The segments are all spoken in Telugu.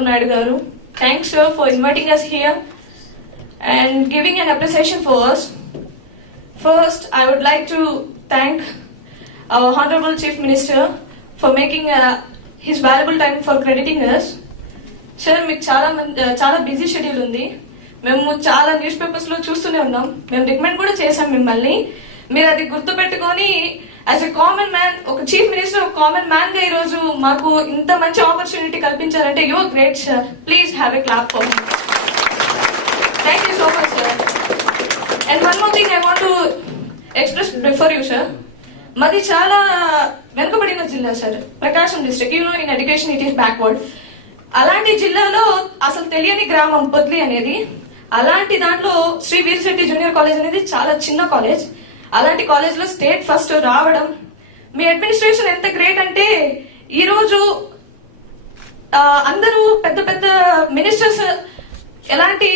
Naidu garu. Thanks, sir, for inviting us here and giving an appreciation for us. First, I would like to thank our Honorable Chief Minister for making uh, his valuable time for crediting us. Sir మీకు చాలా మంది చాలా బిజీ షెడ్యూల్ ఉంది మేము చాలా న్యూస్ పేపర్స్లో చూస్తూనే ఉన్నాం మేము రికమెండ్ కూడా చేశాం మిమ్మల్ని మీరు అది గుర్తు పెట్టుకొని యాజ్ ఎ కామన్ మ్యాన్ ఒక చీఫ్ మినిస్టర్ ఒక కామన్ మ్యాన్గా ఈ రోజు మాకు ఇంత మంచి opportunity కల్పించారంటే you great sir please have a clap for thank you so much sir and one more thing I want to express before you sir మాది చాలా వెనుకబడిన జిల్లా sir Prakasam district you know in education it is backward అలాంటి జిల్లాలో అసలు తెలియని గ్రామం పొద్లి అనేది అలాంటి దాంట్లో శ్రీ వీర్శెట్టి జూనియర్ కాలేజ్ అనేది చాలా చిన్న కాలేజ్ అలాంటి కాలేజ్లో స్టేట్ ఫస్ట్ రావడం మీ అడ్మినిస్ట్రేషన్ ఎంత గ్రేట్ అంటే ఈ రోజు అందరూ పెద్ద పెద్ద మినిస్టర్స్ ఎలాంటి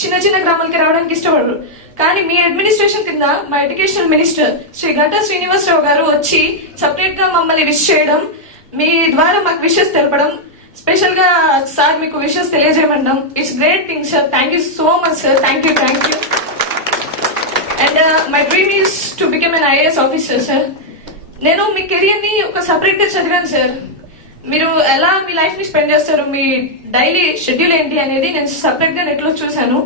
చిన్న చిన్న గ్రామాలకి రావడానికి ఇష్టపడరు. కానీ మీ అడ్మినిస్ట్రేషన్ కింద మా ఎడ్యుకేషనల్ మినిస్టర్ శ్రీ గంటా శ్రీనివాసరావు గారు వచ్చి సపరేట్గా మమ్మల్ని విష్ చేయడం మీ ద్వారా మాకు విషెస్ తెలపడం స్పెషల్గా సార్ మీకు wishes తెలియజేయమంటాం it's great thing sir. Thank you so much sir. Thank you thank you my dream is to become an IAS officer sir నేను మీ కెరియర్ని ఒక సపరేట్గా చదివాను సార్ మీరు ఎలా మీ లైఫ్ని స్పెండ్ చేస్తారు మీ డైలీ షెడ్యూల్ ఏంటి అనేది నేను సపరేట్గా నెట్లో చూశాను.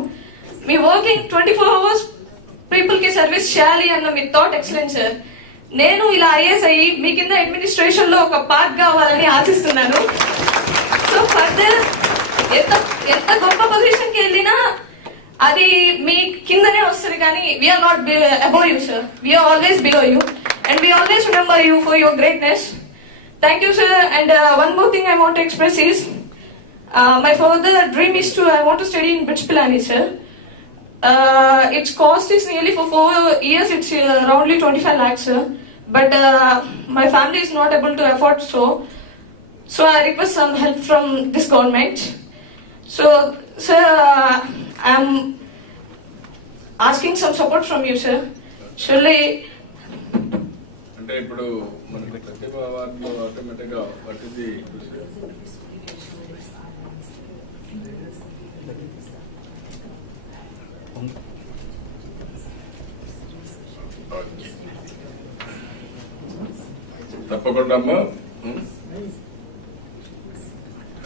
మీ వర్కింగ్ ట్వంటీ ఫోర్ అవర్స్ పీపుల్కి సర్వీస్ చేయాలి అన్న మీ థాట్ ఎక్సలెంట్ సార్ నేను ఇలా ఐఏఎస్ అయ్యి మీ కింద అడ్మినిస్ట్రేషన్లో ఒక పార్ట్ కావాలని ఆశిస్తున్నాను. సో ఫర్దర్ ఎంత ఎంత గొప్ప పొజిషన్కి వెళ్ళినా అది మీ కిందనే వస్తుంది కానీ we are not above you sir we are always below you and we always remember you for your greatness thank you sir and one more thing I want to express is my further dream is to I want to study in bridge Pilani sir uh, its cost is nearly for four years it's uh, roughly 25 lakhs sir. but uh, my family is not able to afford so so i request some help from this government so sir uh, i'm asking some support from you sir. Surely అంటే ఇప్పుడు మనకి ప్రతిభ అవార్డులో ఆటోమేటిక్గా వాట్ ఇస్ ది తప్పకుండా అమ్మా.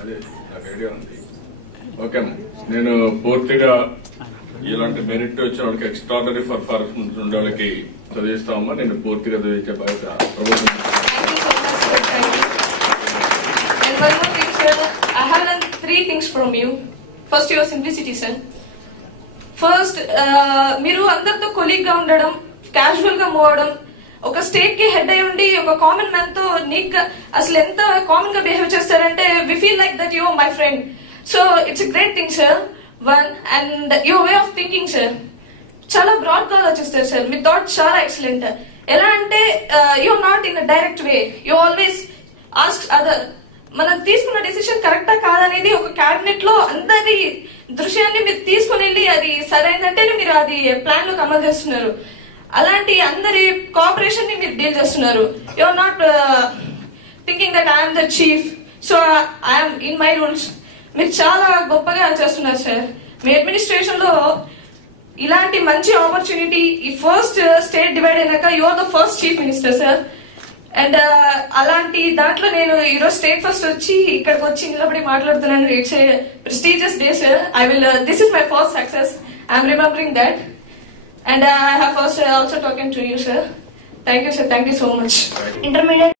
అదే ఐడియా ఉంది. ఓకే అమ్మా. నేను పూర్తిగా ఇలాంటి మెరిట్ వచ్చిన వాళ్ళకి ఎక్స్ట్రాడనరీ పర్ఫార్మెన్స్ ఉండే వాళ్ళకి చదివిస్తామమ్మా నేను పూర్తిగా చదివించే బాధ్యత ప్రభుత్వం. I have learned three things from you. First, your simplicity, sir. First uh, మీరు అందరితో కొలీగ్గా ఉండడం క్యాజువల్గా మూవ్ అవడం ఒక స్టేట్కి హెడ్ అయి ఉండి ఒక కామన్ మ్యాన్తో నీట్గా అసలు ఎంత కామన్గా బిహేవ్ చేస్తారంటే we feel like that you my friend so it's great thing sir one and your way of thinking sir చాలా బ్రాడ్గా ఆలోచిస్తారు సార్ మీ థాట్ చాలా ఎక్సలెంట్ ఎలా అంటే you not in direct way you always ask other మనం తీసుకున్న డెసిషన్ కరెక్టా కాదనేది ఒక క్యాబినెట్లో అందరి దృశ్యాన్ని మీరు తీసుకుని వెళ్ళి అది సరైనదంటే మీరు అది ప్లాన్లోకి అమలు చేస్తున్నారు. అలాంటి అందరి కోఆపరేషన్ని మీరు డీల్ చేస్తున్నారు. You are not thinking that I'm the chief so I'm in my rules మీరు చాలా గొప్పగా చేస్తున్నారు సార్ మీ అడ్మినిస్ట్రేషన్లో ఇలాంటి మంచి ఆపర్చునిటీ ఈ ఫస్ట్ స్టేట్ డివైడ్ అయినాక your the first chief minister sir and అలాంటి దాంట్లో నేను ఈరోజు స్టేట్ ఫస్ట్ వచ్చి ఇక్కడికి వచ్చి నిలబడి మాట్లాడుతున్నాను. It's prestigious day sir I will this is my first success I'm remembering that and I have first also talking to you sir thank you sir thank you so much intermediate